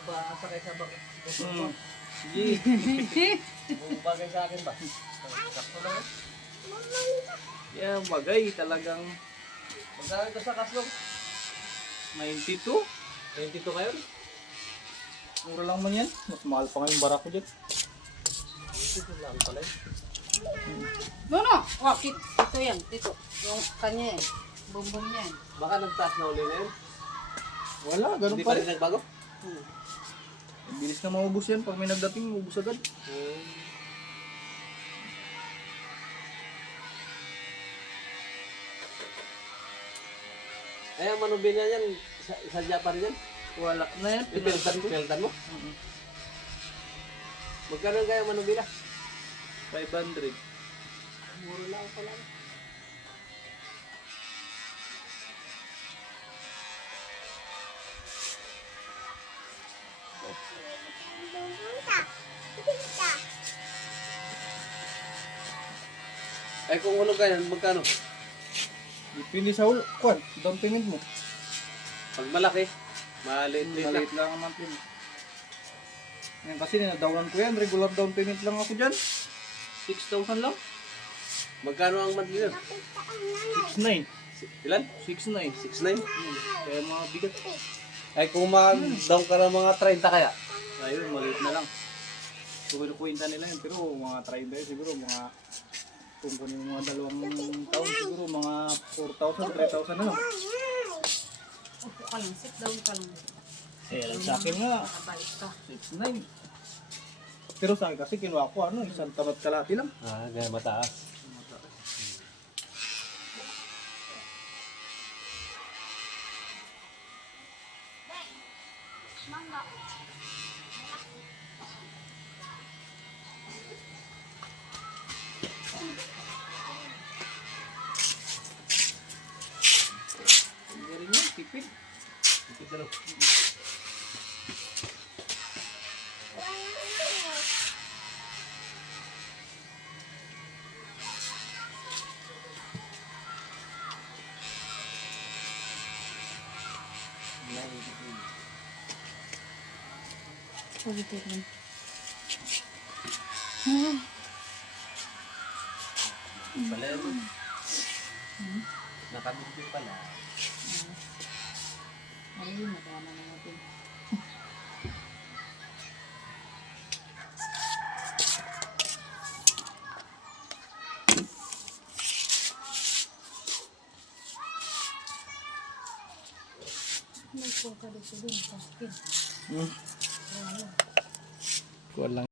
Hindi pa sakay sa bak. Sige. Bagay sa akin ba? Sakto lang eh. Yeah, bagay talagang Magkano ito sa kaslong? 92. 22 kayo? Mura lang man yan. Mas mahal pa nga yung bara ko dyan. 22 lang pala eh. No. Wakit. Ito yan. Dito. Yung kanya yan. Bumbong yan. Baka nagtaas na uli na yun. Wala, ganun Hindi pa pa rin rin. nagbago? Bilis na maubos yan. Pag may nagdating, maubos agad. Eh, ang manubila yan, sadya pa rin yan. Wala na yan. Pinaltan mo? Magkano kaya ang manubila? 500. Muro lang pala. Ay, kung hulog ka yan, magkano? Dipindi sa ulo. Kuan, down payment mo. Pag malaki, maliit-liit lang. Maliit lang ang monthly mo. Yan kasi ninadawnan ko yan. Regular down payment lang ako dyan. 6,000 lang. Magkano ang monthly yun? 6,900. Ilan? 6,900. 6,900? Kaya mga bigat. Ay, kung mag-down ka ng mga 30 kaya? Ayun, maliit na lang. So, kinukuwinta nila yun. Pero mga 30 yun siguro. Mga kung kunin mga 2 taon siguro. Mga 4,000, 3,000 na lang. Upo ka lang. Sit down ka lang. Eh, sa akin nga. Nakabalik ka. 6,900. Pero sa akin kasi kinuha ko isang tanot kalati lang. Ah, gaya mataas. Hindi rin yun, tipid. Pero, Positive lang. pala yun. Nakabigil pala. Ayun, nadama na natin. May kuha ka dito din sa akin. Kuha lang.